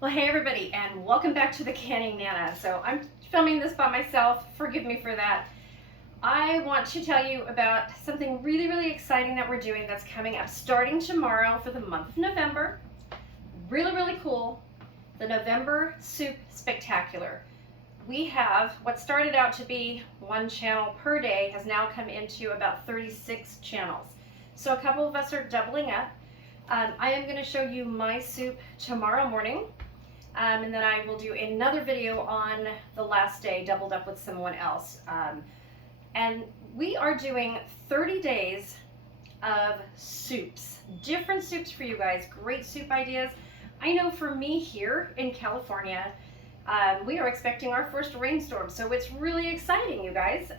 Well, hey everybody, and welcome back to the Canning Nana. So I'm filming this by myself. Forgive me for that. I want to tell you about something really exciting that we're doing that's coming up starting tomorrow for the month of November. Really cool. The November Soup Spectacular. We have what started out to be one channel per day has now come into about 36 channels. So a couple of us are doubling up. I am going to show you my soup tomorrow morning. And then I will do another video on the last day, doubled up with someone else. And we are doing 30 days of soups, different soups for you guys, great soup ideas. I know for me here in California, we are expecting our first rainstorm, so it's really exciting, you guys.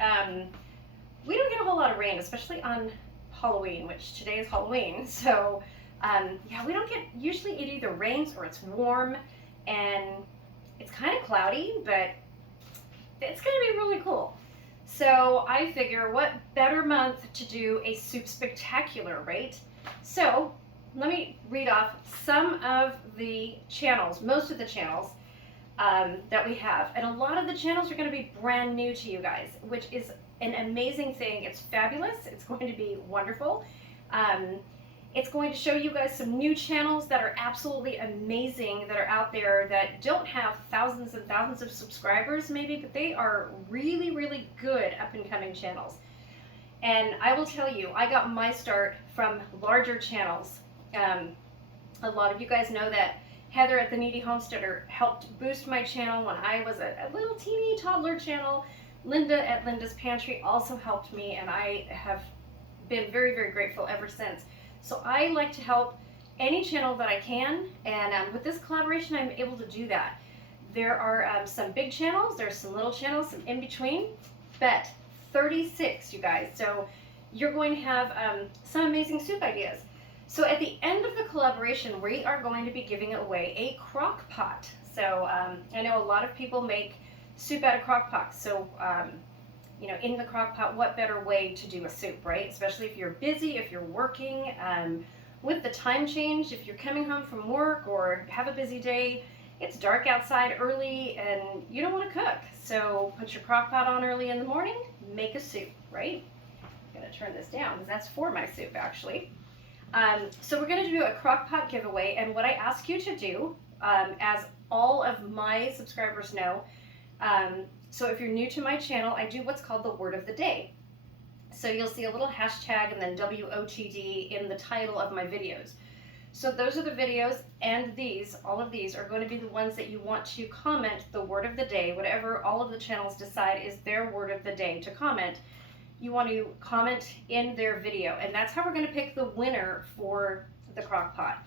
We don't get a whole lot of rain, especially on Halloween, which today is Halloween. So yeah, we don't get, usually it either rains or it's warm. And it's kind of cloudy, but it's going to be really cool. So I figure what better month to do a soup spectacular, right? So let me read off some of the channels, most of the channels that we have. And a lot of the channels are going to be brand new to you guys, which is an amazing thing. It's fabulous. It's going to be wonderful. It's going to show you guys some new channels that are absolutely amazing that are out there that don't have thousands and thousands of subscribers maybe, but they are really good up-and-coming channels. And I will tell you, I got my start from larger channels. A lot of you guys know that Heather at the Needy Homesteader helped boost my channel when I was a little teeny toddler channel. Linda at Linda's Pantry also helped me, and I have been very grateful ever since. So I like to help any channel that I can, and with this collaboration I'm able to do that. There are some big channels, there's some little channels, some in between, but 36, you guys. So you're going to have some amazing soup ideas. So at the end of the collaboration, we are going to be giving away a crock pot. So I know a lot of people make soup out of crock pots. So you know, in the crock pot, what better way to do a soup, right? Especially if you're busy, if you're working, with the time change, if you're coming home from work or have a busy day, it's dark outside early and you don't want to cook. So put your crock pot on early in the morning, make a soup, right? I'm gonna turn this down because that's for my soup actually. So we're gonna do a crock pot giveaway, and what I ask you to do, as all of my subscribers know, so if you're new to my channel, I do what's called the word of the day. So you'll see a little hashtag and then WOTD in the title of my videos. So those are the videos, and these, all of these are going to be the ones that you want to comment the word of the day, whatever all of the channels decide is their word of the day to comment. You want to comment in their video, and that's how we're going to pick the winner for the crock pot.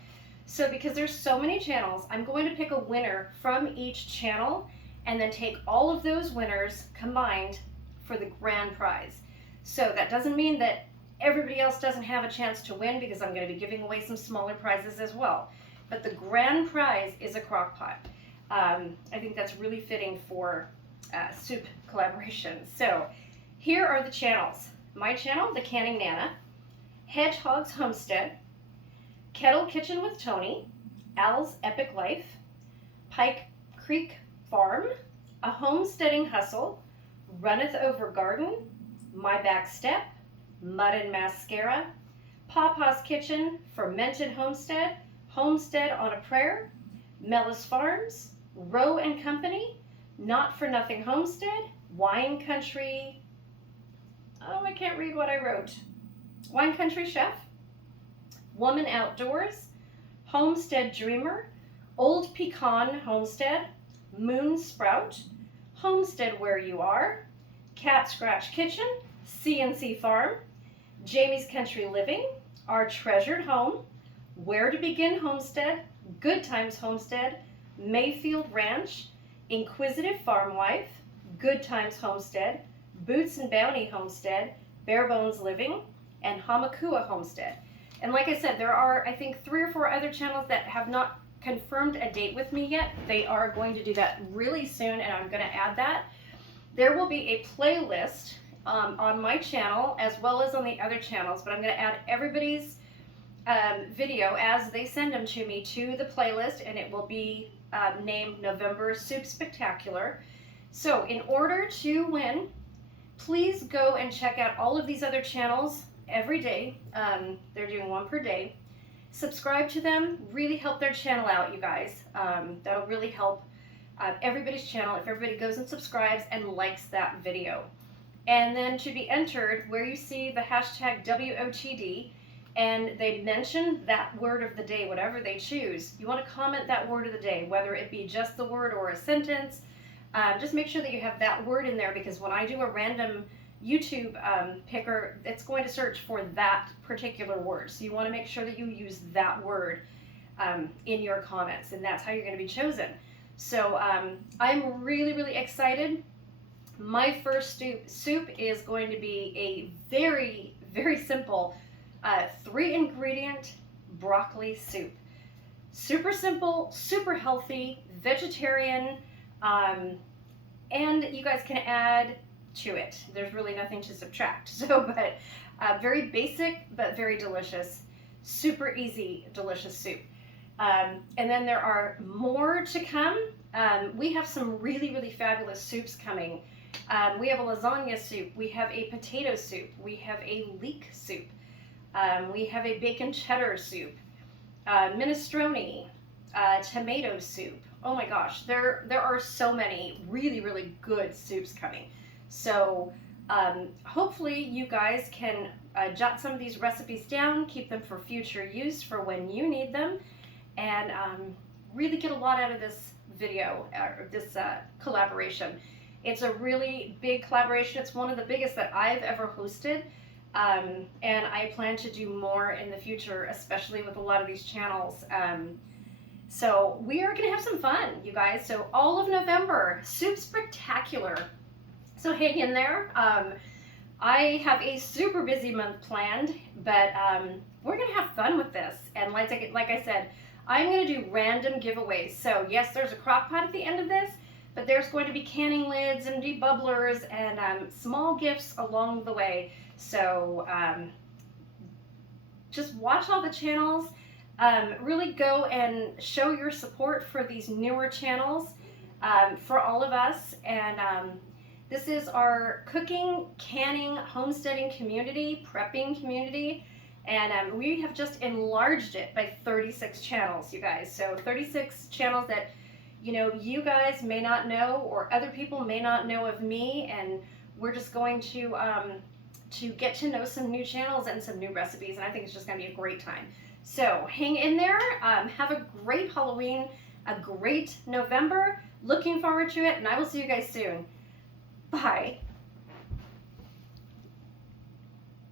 So because there's so many channels, I'm going to pick a winner from each channel and then take all of those winners combined for the grand prize. So that doesn't mean that everybody else doesn't have a chance to win, because I'm going to be giving away some smaller prizes as well. But the grand prize is a crock pot. I think that's really fitting for soup collaboration. So here are the channels. My channel, The Canning Nana, Hedgehogs Homestead, Kettle Kitchen with Tony, Al's Epic Life, Pike Creek Farm, A Homesteading Hustle, Runneth Over Garden, My Back Step, MuddnMascara, Paw Paws Kitchen, Fermented Homestead, Homestead on a Prayer, Melas Farms, Row and Company, Not For Nothing Homestead, Wine Country, oh, I can't read what I wrote, Wine Country Chef, Woman Outdoors, Homestead Dreamer, Old Pecan Homestead, Moon Sprout, Homestead Where You Are, Cat Scratch Kitchen, CNC Farm, Jamie's Country Living, Our Treasured Home, Where to Begin Homestead, Good Times Homestead, Mayfield Ranch, Inquisitive Farmwife, Good Times Homestead, Boots and Bounty Homestead, Bare Bones Living, and Hamakua Homestead. And like I said, there are, I think, 3 or 4 other channels that have not confirmed a date with me yet. They are going to do that really soon, and I'm going to add that. There will be a playlist on my channel as well as on the other channels, but I'm going to add everybody's video as they send them to me to the playlist, and it will be named November Soup Spectacular. So in order to win, please go and check out all of these other channels every day. They're doing one per day. Subscribe to them, really help their channel out, you guys. That'll really help everybody's channel if everybody goes and subscribes and likes that video. And then to be entered, where you see the hashtag WOTD, and they mention that word of the day, whatever they choose, you want to comment that word of the day, whether it be just the word or a sentence. Just make sure that you have that word in there, because when I do a random YouTube picker, it's going to search for that particular word. So you want to make sure that you use that word in your comments, and that's how you're going to be chosen. So I'm really, really excited. My first soup is going to be a very, very simple 3-ingredient broccoli soup. Super simple, super healthy, vegetarian, and you guys can add to it. There's really nothing to subtract. So, but very basic, but very delicious. Super easy, delicious soup. And then there are more to come. We have some really, really fabulous soups coming. We have a lasagna soup. We have a potato soup. We have a leek soup. We have a bacon cheddar soup. Minestrone. Tomato soup. Oh my gosh, there are so many really, really good soups coming. So hopefully you guys can jot some of these recipes down, keep them for future use for when you need them, and really get a lot out of this video, or this collaboration. It's a really big collaboration. It's one of the biggest that I've ever hosted, and I plan to do more in the future, especially with a lot of these channels. So we are going to have some fun, you guys. So all of November, Soup Spectacular. So hang in there. I have a super busy month planned, but we're going to have fun with this. And like I said, I'm going to do random giveaways. So yes, there's a crock pot at the end of this, but there's going to be canning lids and debubblers and small gifts along the way. So just watch all the channels. Really go and show your support for these newer channels, for all of us. And this is our cooking, canning, homesteading community, prepping community. And we have just enlarged it by 36 channels, you guys. So 36 channels that, you know, you guys may not know, or other people may not know of me. And we're just going to get to know some new channels and some new recipes. And I think it's just going to be a great time. So hang in there. Have a great Halloween, a great November. Looking forward to it, and I will see you guys soon. Bye.